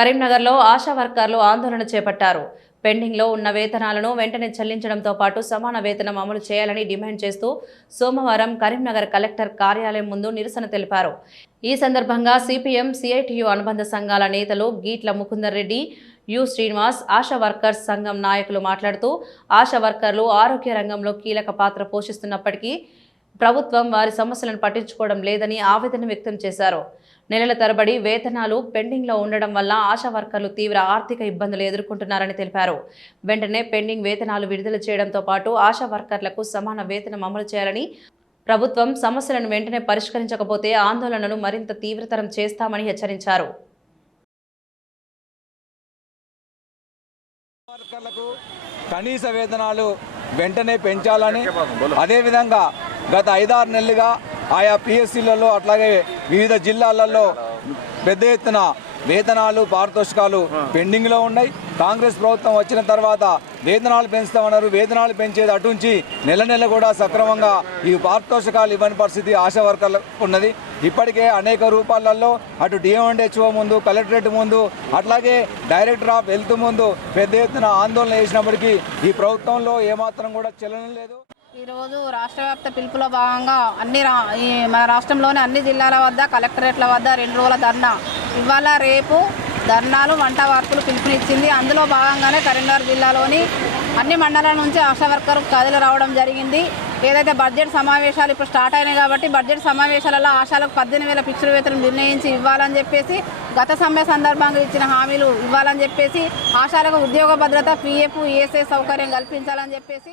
కరీంనగర్లో ఆశా వర్కర్లు ఆందోళన చేపట్టారు. పెండింగ్లో ఉన్న వేతనాలను వెంటనే చెల్లించడంతో పాటు సమాన వేతనం అమలు చేయాలని డిమాండ్ చేస్తూ సోమవారం కరీంనగర్ కలెక్టర్ కార్యాలయం ముందు నిరసన తెలిపారు. ఈ సందర్భంగా సిపిఎం, సిఐటియు అనుబంధ సంఘాల నేతలు గీట్ల ముకుందర్ రెడ్డి, యు శ్రీనివాస్, ఆశా వర్కర్స్ సంఘం నాయకులు మాట్లాడుతూ ఆశా వర్కర్లు ఆరోగ్య రంగంలో కీలక పాత్ర పోషిస్తున్నప్పటికీ ప్రభుత్వం వారి సమస్యలను పట్టించుకోవడం లేదని ఆవేదన వ్యక్తం చేశారు. నెలల తరబడి వేతనాలు పెండింగ్లో ఉండడం వల్ల ఆశా వర్కర్లు తీవ్ర ఆర్థిక ఇబ్బందులు ఎదుర్కొంటున్నారని తెలిపారు. వెంటనే పెండింగ్ వేతనాలు విడుదల చేయడంతో పాటు ఆశా వర్కర్లకు సమాన వేతనం అమలు చేయాలని, ప్రభుత్వం సమస్యలను వెంటనే పరిష్కరించకపోతే ఆందోళనను మరింత తీవ్రతరం చేస్తామని హెచ్చరించారు. కనీస వేతనాలు వెంటనే పెంచాలని, అదేవిధంగా గత 5-6 నెలలుగా ఆయా పిఎస్సీలలో అట్లాగే వివిధ జిల్లాలలో పెద్ద ఎత్తున వేతనాలు, పారితోషికాలు పెండింగ్లో ఉన్నాయి. కాంగ్రెస్ ప్రభుత్వం వచ్చిన తర్వాత వేతనాలు పెంచుతామన్నారు. వేతనాలు పెంచేది అటుంచి నెల నెల కూడా సక్రమంగా ఈ పారితోషికాలు ఇవ్వని పరిస్థితి ఆశా వర్కర్లకు ఉన్నది. ఇప్పటికే అనేక రూపాలలో అటు డిఎంఎండ్హెచ్ఓ ముందు, కలెక్టరేట్ ముందు, అట్లాగే డైరెక్టర్ ఆఫ్ హెల్త్ ముందు పెద్ద ఎత్తున ఆందోళన చేసినప్పటికీ ఈ ప్రభుత్వంలో ఏమాత్రం కూడా చలనం లేదు. ఈరోజు రాష్ట్ర వ్యాప్త పిలుపులో భాగంగా మన రాష్ట్రంలోని అన్ని జిల్లాల వద్ద కలెక్టరేట్ల వద్ద 2 రోజుల ధర్నా, ఇవాళ రేపు ధర్నాలు, వంట వార్పులు పిలుపునిచ్చింది. అందులో భాగంగానే కరీంనగర్ జిల్లాలోని అన్ని మండలాల నుంచి ఆశా వర్కర్ కథలు రావడం జరిగింది. ఏదైతే బడ్జెట్ సమావేశాలు ఇప్పుడు స్టార్ట్ అయినాయి కాబట్టి బడ్జెట్ సమావేశాలలో ఆశాలకు 18,000 ఫిక్స్డ్ వేతనం నిర్ణయించి ఇవ్వాలని చెప్పేసి, గత సమ్మె సందర్భంగా ఇచ్చిన హామీలు ఇవ్వాలని చెప్పేసి, ఆశాలకు ఉద్యోగ భద్రత, పిఎఫ్, ఈఎస్ఐ సౌకర్యం కల్పించాలని చెప్పేసి